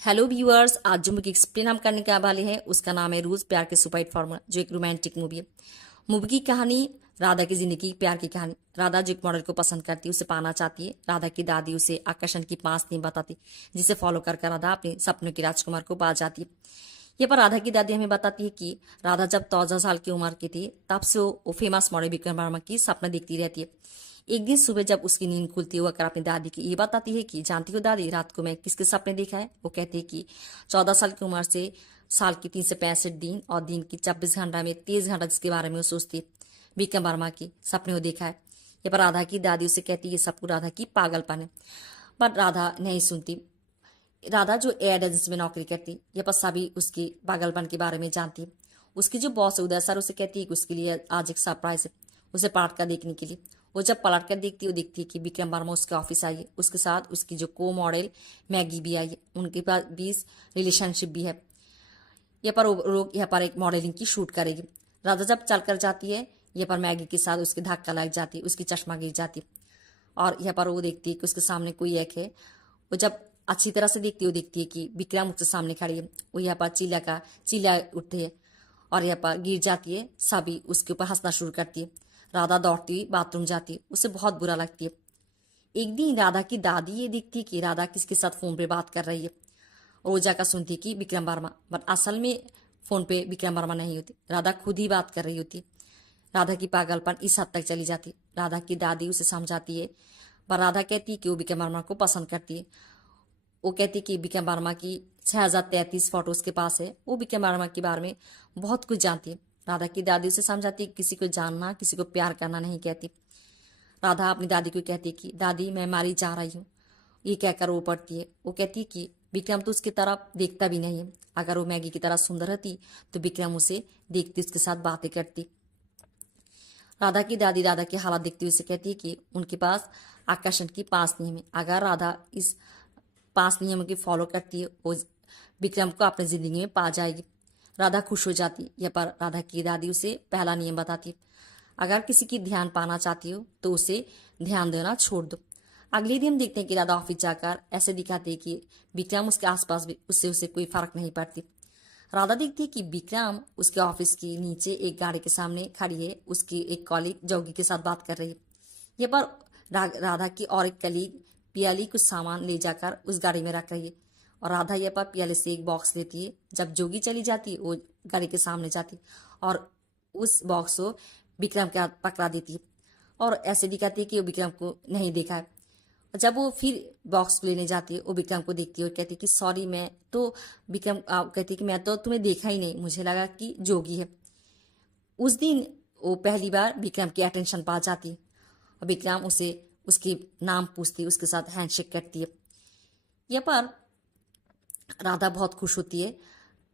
Hello viewers, आज जो movie explain हम करने के वाले हैं उसका नाम है रूज प्यार के सुपरहिट फॉर्मूला, जो एक रोमांटिक मूवी है। मूवी की कहानी राधा की जिंदगी प्यार की कहानी। राधा जो एक मॉडल को पसंद करती है, उसे पाना चाहती है। राधा की दादी उसे आकर्षण की 5 नियम बताती, जिसे फॉलो कर राधा अपने सपनों के राजकुमार को पा जाती है। ये पर राधा की दादी हमें बताती है कि राधा जब 14 साल की उम्र की थी, तब से वो फेमस मॉडल विक्रम वर्मा की सपना देखती रहती है। एक दिन सुबह जब उसकी नींद खुलती है, वो आकर अपनी दादी की ये बताती है कि जानती हो दादी, रात को मैं किसके सपने देखा है। वो कहती है कि 14 साल की उम्र से साल की 365 दिन और दिन की 24 घंटा में 30 घंटा जिसके बारे में वो सोचती है, विक्रम वर्मा के सपने वो देखा है। ये पर राधा की दादी उसे कहती है ये सब राधा की पागलपन है, पर राधा नहीं सुनती। राधा जो एयर एजेंसी में नौकरी करती, ये पर सभी उसकी पागलपन के बारे में जानती। उसकी जो बॉस है उदय सर, उसे कहती है कि उसके लिए आज एक सरप्राइज है, उसे पलट कर देखने के लिए। वो जब पलट कर देखती है, वो देखती है कि विक्रम वर्मा उसके ऑफिस आई है। उसके साथ उसकी जो को मॉडल मैगी भी आई है, उनके पास 20 रिलेशनशिप भी है। यहाँ पर वो लोग यहाँ पर एक मॉडलिंग की शूट करेगी। राधा जब चल कर जाती है, यहाँ पर मैगी के साथ उसकी धक्का लग जाती है, उसकी चश्मा गिर जाती है। और यहाँ पर वो देखती है कि उसके सामने कोई एक है। वो जब अच्छी तरह से देखती है, वो देखती है कि विक्रम उसके सामने खड़ी है। वो यहाँ पर चिल्ला उठती है और यहाँ पर गिर जाती है। सभी उसके ऊपर हंसना शुरू करती है। राधा दौड़ती हुई बाथरूम जाती है, उसे बहुत बुरा लगती है। एक दिन राधा की दादी ये देखती है कि राधा किसके साथ फोन पे बात कर रही है। और वो जाकर सुनती है कि विक्रम वर्मा, बट असल में फोन पे विक्रम वर्मा नहीं होती, राधा खुद ही बात कर रही होती। राधा की पागलपन इस हद तक चली जाती। राधा की दादी उसे समझाती है, पर राधा कहती है कि वो विक्रम वर्मा को पसंद करती है। वो कहती है कि विक्रम वर्मा की 6033 फोटो उसके पास है। वो विक्रम वर्मा के बारे में बहुत कुछ जानती है। राधा की दादी उसे समझाती है किसी को जानना, किसी को प्यार करना नहीं कहती। राधा अपनी दादी को कहती है कि दादी मैं मारी जा रही हूँ। ये कहकर वो पड़ती है। वो कहती है कि विक्रम तो उसकी तरफ देखता भी नहीं है। अगर वो मैगी की तरह सुंदर रहती तो विक्रम उसे देखती, उसके साथ बातें करती। राधा की दादी राधा की हालत देखते हुए उसे कहती है कि उनके पास आकर्षण की 5 नियम है। अगर राधा इस 5 नियमों की फॉलो करती है, वो विक्रम को अपनी जिंदगी में पा जाएगी। राधा खुश हो जाती है। यह पर राधा की दादी उसे पहला नियम बताती है, अगर किसी की ध्यान पाना चाहती हो तो उसे ध्यान देना छोड़ दो। अगले दिन हम देखते हैं कि राधा ऑफिस जाकर ऐसे दिखाते हैं कि विक्रम उसके आसपास भी उससे उसे कोई फर्क नहीं पड़ती। राधा देखती है कि विक्रम उसके ऑफिस के नीचे एक गाड़ी के सामने खड़ी है। उसकी एक कॉलीग जॉगी के साथ बात कर रही है। ये पर राधा की और एक कलीग पियाली कुछ सामान ले जाकर उस गाड़ी में रख रही है। और राधा ये पर पियाली से एक बॉक्स लेती है। जब जोगी चली जाती है, वो गाड़ी के सामने जाती और उस बॉक्स को विक्रम के हाथ पकड़ा देती है और ऐसे दिखाती है कि वो विक्रम को नहीं देखा है। जब वो फिर बॉक्स को लेने जाती है, वो विक्रम को देखती है और कहती है कि सॉरी, मैं तो विक्रम कहती है कि मैं तो तुम्हें देखा ही नहीं, मुझे लगा कि जोगी है। उस दिन वो पहली बार विक्रम की अटेंशन पा जाती है और विक्रम उसे उसकी नाम पूछती है, उसके साथ हैंडशेक करती है। यह पर राधा बहुत खुश होती है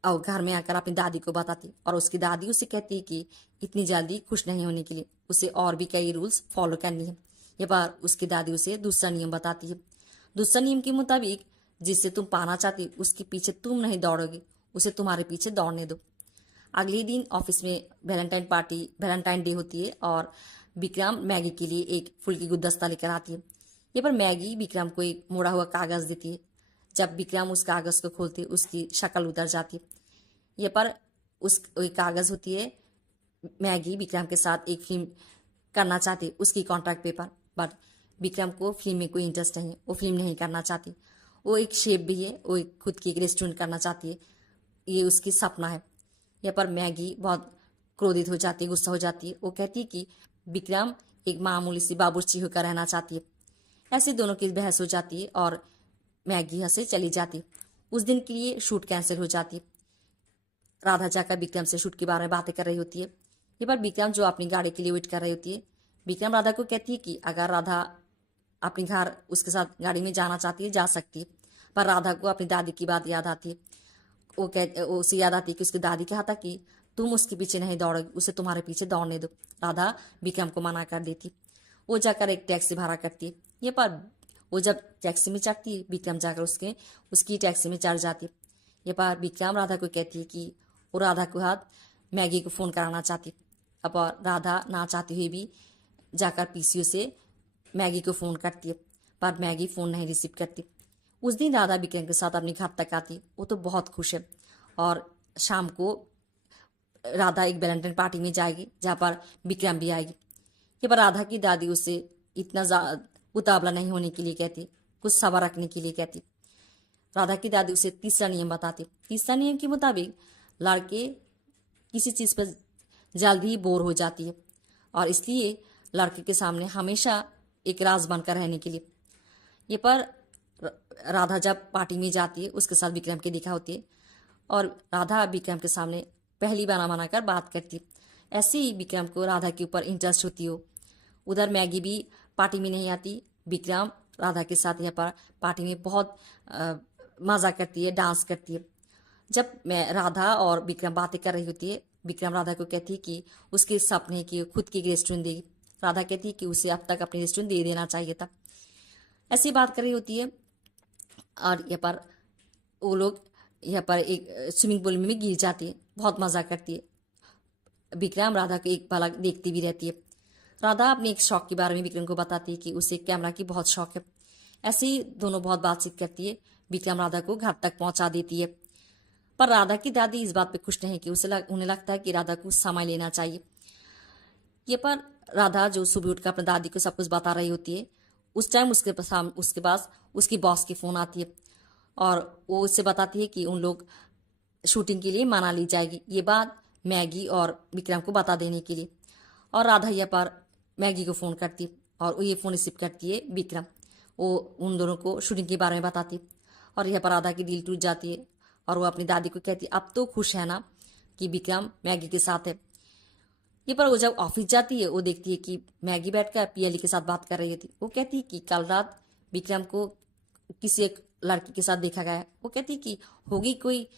और घर में आकर अपनी दादी को बताती, और उसकी दादी उसे कहती है कि इतनी जल्दी खुश नहीं होने के लिए उसे और भी कई रूल्स फॉलो करनी है। ये बार उसकी दादी उसे दूसरा नियम बताती है। दूसरा नियम के मुताबिक जिससे तुम पाना चाहती उसके पीछे तुम नहीं दौड़ोगे, उसे तुम्हारे पीछे दौड़ने दो। अगले दिन ऑफिस में वैलेंटाइन डे होती है और विक्रम मैगी के लिए एक फूल की गुलदस्ता लेकर आती है। ये पर मैगी विक्रम को एक मोड़ा हुआ कागज देती है। जब विक्रम उस कागज को खोलती है, उसकी शक्ल उतर जाती है। ये पर उस कागज होती है, मैगी विक्रम के साथ एक फिल्म करना चाहती, उसकी कॉन्ट्रैक्ट पेपर। बट विक्रम को फिल्म में कोई इंटरेस्ट नहीं है, वो फिल्म नहीं करना चाहती। वो एक शेफ भी है, वो एक खुद की एक रेस्टोरेंट करना चाहती है, ये उसकी सपना है। यहाँ पर मैगी बहुत क्रोधित हो जाती है, गुस्सा हो जाती है। वो कहती है कि विक्रम एक मामूली सी बाबूर्ची होकर रहना चाहती है। ऐसे दोनों की बहस हो जाती है और मैगी यहाँ से चली जाती। उस दिन के लिए शूट कैंसिल हो जाती। राधा जाकर विक्रम से शूट के बारे में बातें कर रही होती है। ये बार विक्रम जो अपनी गाड़ी के लिए वेट कर रही होती है, विक्रम राधा को कहती है कि अगर राधा अपने घर उसके साथ गाड़ी में जाना चाहती है जा सकती है। पर राधा को अपनी दादी की बात याद आती है। वो उसे याद आती है कि उसकी दादी कहा था कि तुम उसके पीछे नहीं दौड़ोगी, उसे तुम्हारे पीछे दौड़ने दो। राधा विक्रम को मना कर देती। वो जाकर एक टैक्सी भाड़ा करती है। ये पर वो जब टैक्सी में चढ़ती है, विक्रम जाकर उसकी टैक्सी में चढ़ जाती। ये पर विक्रम राधा को कहती है कि वो राधा को हाथ मैगी को फ़ोन कराना चाहती। अब राधा ना चाहती हुई भी जाकर पीसीओ से मैगी को फ़ोन करती है, पर मैगी फ़ोन नहीं रिसीव करती। उस दिन राधा विक्रम के साथ अपने घर तक आती। वो तो बहुत खुश है और शाम को राधा एक वैलेंटाइन पार्टी में जाएगी जहाँ पर विक्रम भी आएगी। ये पर राधा की दादी उसे इतना उतावला नहीं होने के लिए कहती, कुछ सब्र रखने के लिए कहती। राधा की दादी उसे तीसरा नियम बताती। तीसरा नियम के मुताबिक लड़के किसी चीज़ पर जल्दी ही बोर हो जाती है और इसलिए लड़के के सामने हमेशा एक राज बनकर रहने के लिए। ये पर राधा जब पार्टी में जाती है उसके साथ विक्रम की देखा होती है और राधा विक्रम के सामने पहली बार मना कर बात करती। ऐसे ही विक्रम को राधा के ऊपर इंटरेस्ट होती हो। उधर मैगी भी पार्टी में नहीं आती। विक्रम राधा के साथ यहाँ पर पार्टी में बहुत मज़ा करती है, डांस करती है। जब मैं राधा और विक्रम बातें कर रही होती है, विक्रम राधा को कहती है कि उसके सपने की खुद की रेस्टोरेंट देगी। राधा कहती है कि उसे अब तक अपनी रेस्टोरेंट दे देना चाहिए था। ऐसी बात कर रही होती है और यहाँ पर वो लोग यहाँ पर एक स्विमिंग पूल में गिर जाती है, बहुत मज़ा करती है। विक्रम राधा को एक पलक देखती भी रहती है। राधा अपने एक शौक के बारे में विक्रम को बताती है कि उसे कैमरा की बहुत शौक है। ऐसे ही दोनों बहुत बातचीत करती है। विक्रम राधा को घर तक पहुंचा देती है। पर राधा की दादी इस बात पे खुश नहीं कि उन्हें लगता है कि राधा को समय लेना चाहिए। ये पर राधा जो सुबह उठकर अपने दादी को सब कुछ बता रही होती है, उस टाइम उसके पास उसकी बॉस की फ़ोन आती है और वो उससे बताती है कि उन लोग शूटिंग के लिए मनाली जाएगी। ये बात मैगी और विक्रम को बता देने के लिए। और राधा यहाँ पर मैगी को फ़ोन करती और वो ये फ़ोन रिसीव करती है विक्रम। वो उन दोनों को शूटिंग के बारे में बताती और यहाँ पर राधा की दिल टूट जाती है और वो अपनी दादी को कहती अब तो खुश है ना कि विक्रम मैगी के साथ है। ये पर वो जब ऑफिस जाती है वो देखती है कि मैगी बैठकर पीएलई के साथ बात कर रही थी। वो कहती है कि कल रात विक्रम को किसी एक लड़की के साथ देखा गया है। वो कहती है कि होगी कोई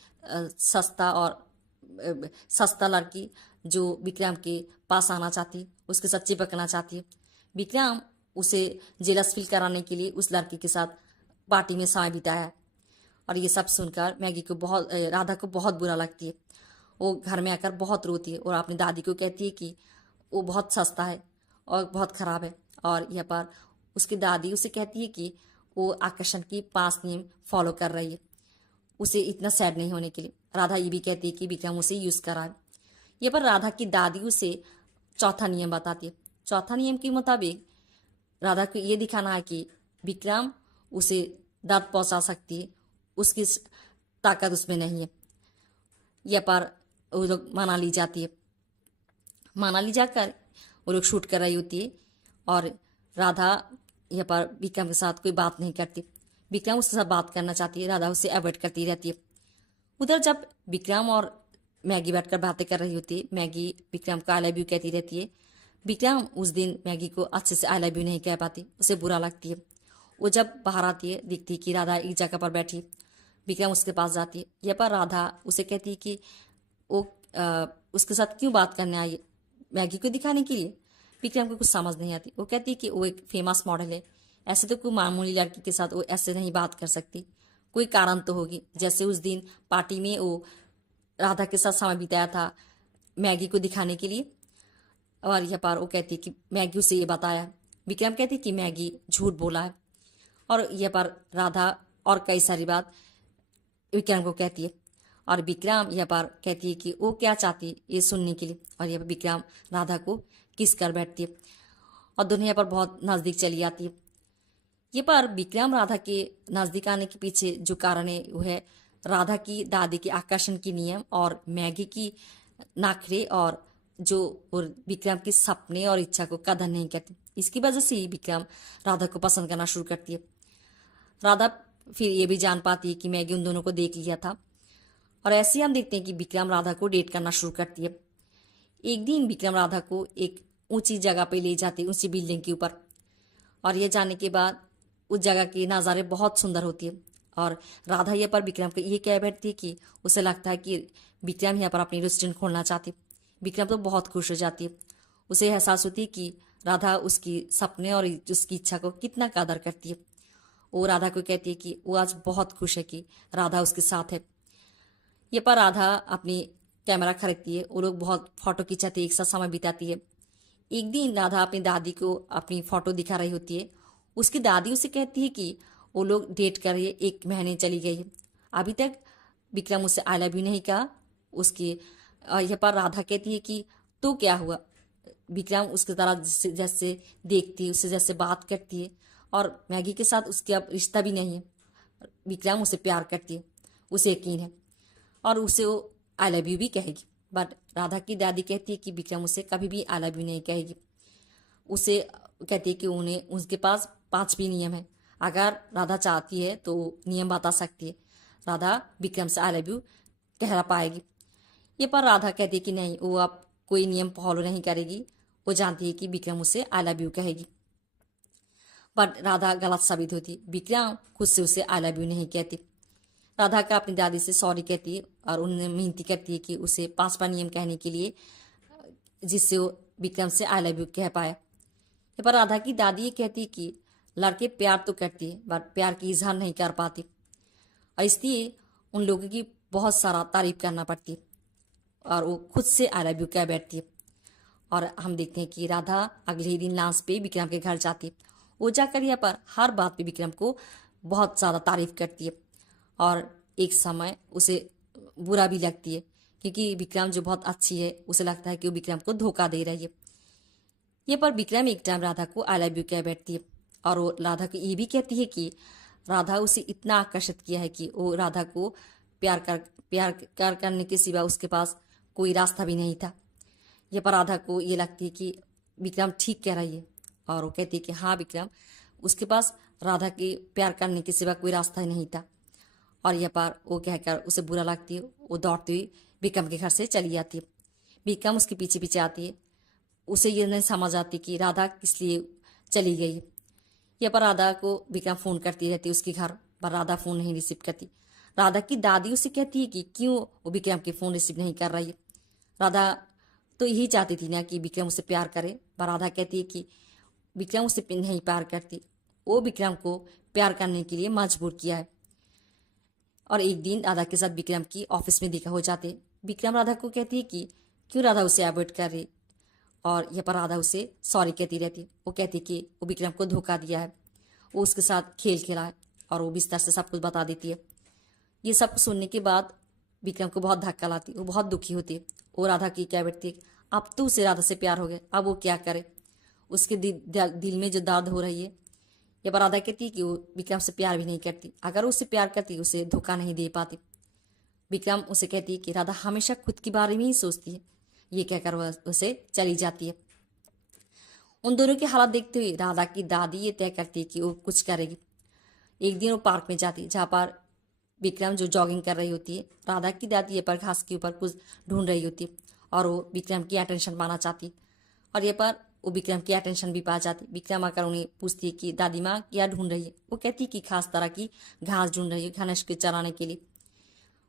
सस्ता लड़की जो विक्रम के पास आना चाहती, उसके साथ चिपकना चाहती। विक्रम उसे जेलस फील कराने के लिए उस लड़की के साथ पार्टी में समय बिताया और ये सब सुनकर राधा को बहुत बुरा लगती है। वो घर में आकर बहुत रोती है और अपनी दादी को कहती है कि वो बहुत सस्ता है और बहुत ख़राब है। और यहाँ पर उसकी दादी उसे कहती है कि वो आकर्षण की 5 नियम फॉलो कर रही है, उसे इतना सैड नहीं होने के लिए। राधा ये भी कहती है कि विक्रम उसे यूज़ कराए। ये पर राधा की दादी उसे चौथा नियम बताती है। चौथा नियम के मुताबिक राधा को ये दिखाना है कि विक्रम उसे दर्द पहुंचा सकती है, उसकी ताकत उसमें नहीं है। यह पर वो लोग मनाली जाती है। मनाली जाकर वो लोग शूट कर रही होती है और राधा यहाँ पर विक्रम के साथ कोई बात नहीं करती। विक्रम उसके साथ बात करना चाहती है, राधा उसे अवॉइड करती रहती है। उधर जब विक्रम और मैगी बैठकर बातें कर रही होती है, मैगी विक्रम को आई लव यू कहती रहती है। विक्रम उस दिन मैगी को अच्छे से आई लव यू नहीं कह पाती, उसे बुरा लगती है। वो जब बाहर आती है देखती है कि राधा एक जगह पर बैठी। विक्रम उसके पास जाती है। यह पर राधा उसे कहती है कि वो उसके साथ क्यों बात करने आई है, मैगी को दिखाने के लिए। विक्रम को कुछ समझ नहीं आती। वो कहती है कि वो एक फेमस मॉडल है, ऐसे तो कोई मामूली लड़की के साथ वो ऐसे नहीं बात कर सकती, कोई कारण तो होगी। जैसे उस दिन पार्टी में वो राधा के साथ समय बिताया था मैगी को दिखाने के लिए। और यह पर वो कहती है कि मैगी उसे ये बताया। विक्रम कहती है कि मैगी झूठ बोला है। और यह पर राधा और कई सारी बात विक्रम को कहती है और विक्रम यह पर कहती है कि वो क्या चाहती है ये सुनने के लिए। और यह पर विक्रम राधा को किस कर बैठती है और दोनों यहाँ पर बहुत नज़दीक चली आती है। ये पर विक्रम राधा के नज़दीक आने के पीछे जो कारण है वो है राधा की दादी के आकर्षण की नियम और मैगी की नाखरे और जो विक्रम के सपने और इच्छा को कदर नहीं करती। इसकी वजह से ही विक्रम राधा को पसंद करना शुरू करती है। राधा फिर ये भी जान पाती है कि मैगी उन दोनों को देख लिया था और ऐसे ही हम देखते हैं कि विक्रम राधा को डेट करना शुरू करती है। एक दिन विक्रम राधा को एक ऊंची जगह पे ले जाती है, ऊंची बिल्डिंग के ऊपर। और यह जाने के बाद उस जगह के नज़ारे बहुत सुंदर होती है और राधा यहाँ पर विक्रम को ये कह बैठती है कि उसे लगता है कि विक्रम यहाँ पर अपनी रेस्टोरेंट खोलना चाहती। विक्रम तो बहुत खुश हो जाती है। उसे एहसास होती है कि राधा उसकी सपने और उसकी इच्छा को कितना कदर करती है। वो राधा को कहती है कि वो आज बहुत खुश है कि राधा उसके साथ है। ये पर राधा अपनी कैमरा खरीदती है। वो लोग बहुत फ़ोटो खिंचाती है, एक साथ समय बिताती है। एक दिन राधा अपनी दादी को अपनी फ़ोटो दिखा रही होती है। उसकी दादी उसे कहती है कि वो लोग डेट कर रही है, 1 महीने चली गई है, अभी तक विक्रम उससे आई लव यू नहीं कहा। उसकी यहाँ पर राधा कहती है कि तो क्या हुआ, विक्रम उसकी तरह जैसे जैसे देखती है, उससे जैसे बात करती है, और मैगी के साथ उसके अब रिश्ता भी नहीं है। विक्रम उसे प्यार करती है, उसे यकीन है, और उसे वो आई लव यू भी कहेगी। बट राधा की दादी कहती है कि विक्रम उसे कभी भी आई लव यू नहीं कहेगी। उसे कहती है कि उन्हें उसके पास 5 भी नियम है, अगर राधा चाहती है तो नियम बता सकती है, राधा विक्रम से आई लव यू कह पाएगी। ये पर राधा कहती है कि नहीं, वो अब कोई नियम फॉलो नहीं करेगी, वो जानती है कि विक्रम उसे आई लव यू कहेगी। बट राधा गलत साबित होती, विक्रम खुद से उसे आई लव यू नहीं कहती। राधा का अपनी दादी से सॉरी कहती है और उन्हें मिनती करती है कि उसे 5वां नियम कहने के लिए, जिससे वो विक्रम से आई लव यू कह पाए। पर राधा की दादी ये कहती है कि लड़के प्यार तो करती है बट प्यार की इजहार नहीं कर पाती, और इसलिए उन लोगों की बहुत सारा तारीफ करना पड़ती है और वो खुद से आई लव यू कह बैठती है। और हम देखते हैं कि राधा अगले ही दिन लास्ट पे विक्रम के घर जाती है। वो जाकर यहाँ पर हर बात पे विक्रम को बहुत ज़्यादा तारीफ करती है, और एक समय उसे बुरा भी लगती है क्योंकि विक्रम जो बहुत अच्छी है, उसे लगता है कि वो विक्रम को धोखा दे रही है। ये पर विक्रम एक टाइम राधा को आई लव यू कह बैठती है, और वो राधा को ये भी कहती है कि राधा उसे इतना आकर्षित किया है कि वो राधा को प्यार करने के सिवा उसके पास कोई रास्ता भी नहीं था। ये पर राधा को ये लगती है कि विक्रम ठीक कह रही है, और वो कहती है कि हाँ विक्रम, उसके पास राधा के प्यार करने के सिवा कोई रास्ता ही नहीं था। और यह पर वो कहकर उसे बुरा लगती है, वो दौड़ती हुई विक्रम के घर से चली जाती है। विक्रम उसके पीछे पीछे आती है, उसे ये नहीं समझ आती कि राधा किस लिए चली गई। यह पर राधा को विक्रम फ़ोन करती रहती है उसके घर, पर राधा फ़ोन नहीं रिसीव करती। राधा की दादी उसे कहती है कि क्यों वो विक्रम के फ़ोन रिसीव नहीं कर रही है। राधा तो यही चाहती थी ना कि विक्रम उसे प्यार करे, पर राधा कहती है कि विक्रम उसे नहीं प्यार करती, वो विक्रम को प्यार करने के लिए मजबूर किया है। और एक दिन राधा के साथ विक्रम की ऑफिस में देखा हो जाते। विक्रम राधा को कहती है कि क्यों राधा उसे अवॉइड कर रही, और यह पर राधा उसे सॉरी कहती रहती। वो कहती कि वो विक्रम को धोखा दिया है, वो उसके साथ खेल खेला है, और वो विस्तार से सब कुछ बता देती है। ये सब सुनने के बाद विक्रम को बहुत धक्का लाती, वो बहुत दुखी होती है। वो राधा की क्या बैठती, अब तो उसे राधा से प्यार हो गया, अब वो क्या करे, उसके दिल में जो दर्द हो रही है। ये पर राधा कहती कि वो विक्रम से प्यार भी नहीं करती, अगर उससे प्यार करती उसे धोखा नहीं दे पाती। विक्रम उसे कहती है कि राधा हमेशा खुद के बारे में ही सोचती है। ये कहकर वह उसे चली जाती है। उन दोनों की हालत देखते हुए राधा की दादी ये तय करती है कि वो कुछ करेगी। एक दिन वो पार्क में जाती है, जहाँ पर विक्रम जो जॉगिंग कर रही होती है। राधा की दादी ये पर घास के ऊपर कुछ ढूंढ रही होती है, और वो विक्रम की अटेंशन पाना चाहती है, और ये पर वो विक्रम की अटेंशन भी पा जाती। विक्रम आकर उन्हें पूछती है कि दादी माँ क्या ढूंढ रही है। वो कहती है कि खास तरह की घास ढूंढ रही है, घास के चराने के लिए,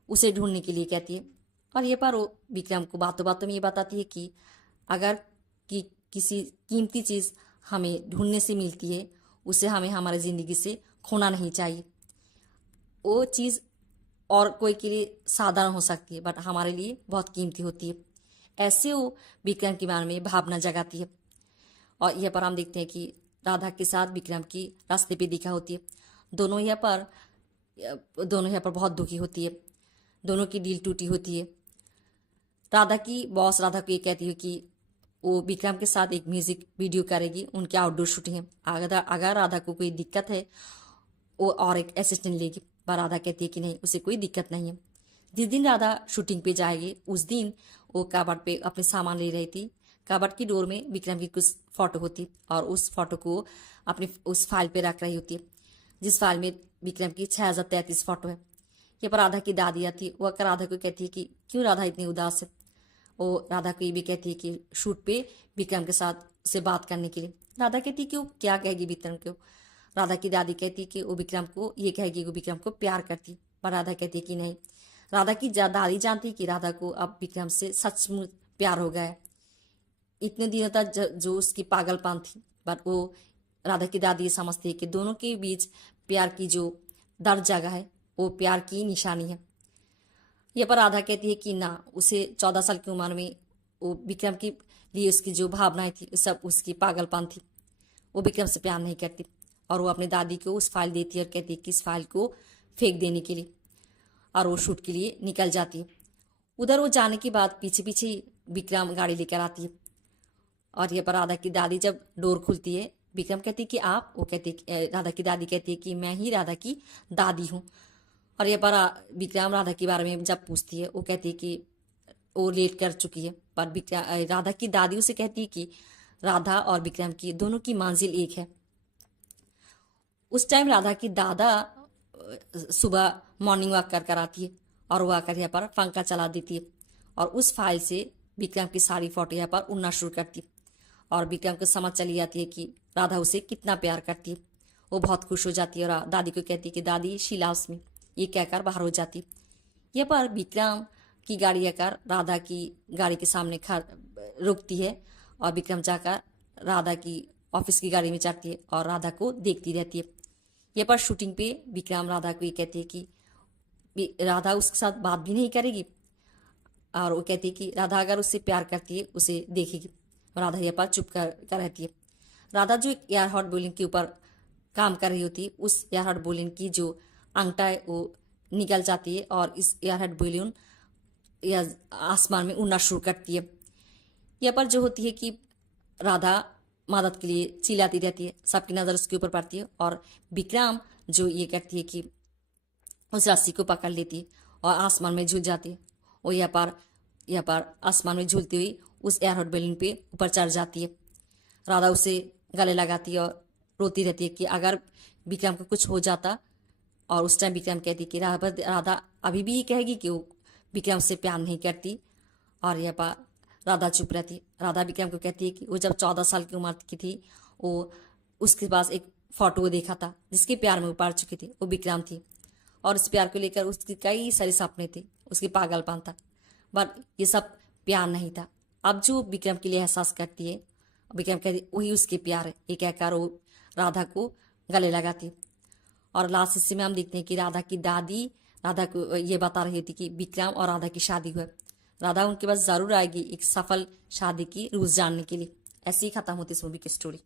उसे ढूंढने के लिए कहती है। और ये पर वो विक्रम को बातों बातों में ये बताती है कि अगर किसी कीमती चीज़ हमें ढूंढने से मिलती है, उसे हमें हमारी ज़िंदगी से खोना नहीं चाहिए। वो चीज़ और कोई के लिए साधारण हो सकती है, बट हमारे लिए बहुत कीमती होती है। ऐसे वो विक्रम के मन में भावना जगाती है। और यह पर हम देखते हैं कि राधा के साथ विक्रम की रास्ते पे दिखा होती है। दोनों यहाँ पर बहुत दुखी होती है, दोनों की दिल टूटी होती है। राधा की बॉस राधा को ये कहती है कि वो विक्रम के साथ एक म्यूजिक वीडियो करेगी, उनकी आउटडोर शूटिंग है। अगर राधा को कोई दिक्कत है वो और एक असिस्टेंट लेगी, पर राधा कहती है कि नहीं, उसे कोई दिक्कत नहीं है। जिस दिन राधा शूटिंग पे जाएगी उस दिन वो कबर्ड पे अपने सामान ले रही थी। कबर्ड की डोर में विक्रम की कुछ फोटो होती, और उस फोटो को अपनी उस फाइल पे रख रही होती है, जिस फाइल में विक्रम की 6033 फोटो है। ये पर राधा की दादी आती, वो आकर राधा को कहती है कि क्यों राधा इतनी उदास है। वो राधा को ये भी कहती है कि शूट पे विक्रम के साथ से बात करने के लिए। राधा कहती है कि वो क्या कहेगी विक्रम को। राधा की दादी कहती है कि वो विक्रम को ये कहेगी वो विक्रम को प्यार करती, पर राधा कहती है कि नहीं। राधा की दादी जानती कि राधा को अब विक्रम से सचमुच प्यार हो गया है। इतने दिनों तक जो उसकी पागलपन थी, बट वो राधा की दादी ये समझती है कि दोनों के बीच प्यार की जो दर्द जगह है वो प्यार की निशानी है। यह पर राधा कहती है कि ना, उसे 14 साल की उम्र में वो विक्रम के लिए उसकी जो भावनाएं थी सब उसकी पागलपन थी, वो विक्रम से प्यार नहीं करती। और वो अपने दादी को उस फाइल देती है और कहती है कि इस फाइल को फेंक देने के लिए, और वो शूट के लिए निकल जाती है। उधर वो जाने के बाद पीछे पीछे विक्रम गाड़ी लेकर आती है, और ये पर राधा की दादी जब डोर खुलती है, विक्रम कहती है कि आप, वो कहती है, राधा की दादी कहती है कि मैं ही राधा की दादी हूँ। और ये पर विक्रम राधा के बारे में जब पूछती है, वो कहती है कि वो लेट कर चुकी है। पर विक्रम राधा की दादी उसे कहती है कि राधा और विक्रम की दोनों की मंजिल एक है। उस टाइम राधा की दादा सुबह मॉर्निंग वॉक कर आती है, और वो आकर यहाँ पर पंखा चला देती है, और उस फाइल से विक्रम की सारी फोटो यहाँ पर उड़ना शुरू करती है। और विक्रम को समझ चली जाती है कि राधा उसे कितना प्यार करती है। वो बहुत खुश हो जाती है और दादी को कहती है कि दादी शीला उसमें, ये कहकर बाहर हो जाती है। यहाँ पर विक्रम की गाड़ी आकर राधा की गाड़ी के सामने रुकती है, और विक्रम जाकर राधा की ऑफिस की गाड़ी में चढ़ती है और राधा को देखती रहती है। यहाँ पर शूटिंग पे विक्रम राधा को ये कहती है कि राधा उसके साथ बात भी नहीं करेगी, और वो कहती है कि राधा अगर उससे प्यार करती है उसे देखेगी। राधा यहाँ पर चुप कर रहती है। राधा जो एक एयर हॉट बलून के ऊपर काम कर रही होती है, उस एयर हॉट बलून की जो अंगठा है वो निकल जाती है, और इस एयर हॉट बलून या आसमान में उड़ना शुरू करती है। यहाँ पर जो होती है कि राधा मदद के लिए चिल्लाती रहती है, सबकी नज़र उसके ऊपर पड़ती है, और विक्रम जो ये करती है कि उस रस्सी को पकड़ लेती है और आसमान में झूल जाती है। और यहाँ पर आसमान में झूलती हुई उस एयर हॉट बलून पे ऊपर चढ़ जाती है। राधा उसे गले लगाती है और रोती रहती है कि अगर विक्रम को कुछ हो जाता। और उस टाइम विक्रम कहती कि राधा अभी भी ये कहेगी कि वो विक्रम से प्यार नहीं करती। और यहाँ पर राधा चुप रहती। राधा विक्रम को कहती है कि वो जब 14 साल की उम्र की थी, वो उसके पास एक फोटो देखा था जिसके प्यार में वो पड़ चुकी थी, वो विक्रम थी, और उस प्यार को लेकर उसके कई सारे सपने थे, उसकी पागलपन था, बट ये सब प्यार नहीं था। अब जो विक्रम के लिए एहसास करती है, विक्रम कहती वही उसके प्यार है, ये कहकर वो राधा को गले लगाती। और लास्ट हिस्से में हम देखते हैं कि राधा की दादी राधा को ये बता रही थी कि विक्रम और राधा की शादी हुई। राधा उनके पास जरूर आएगी एक सफल शादी की रूज जानने के लिए। ऐसे ही खत्म होती इस मूवी की स्टोरी।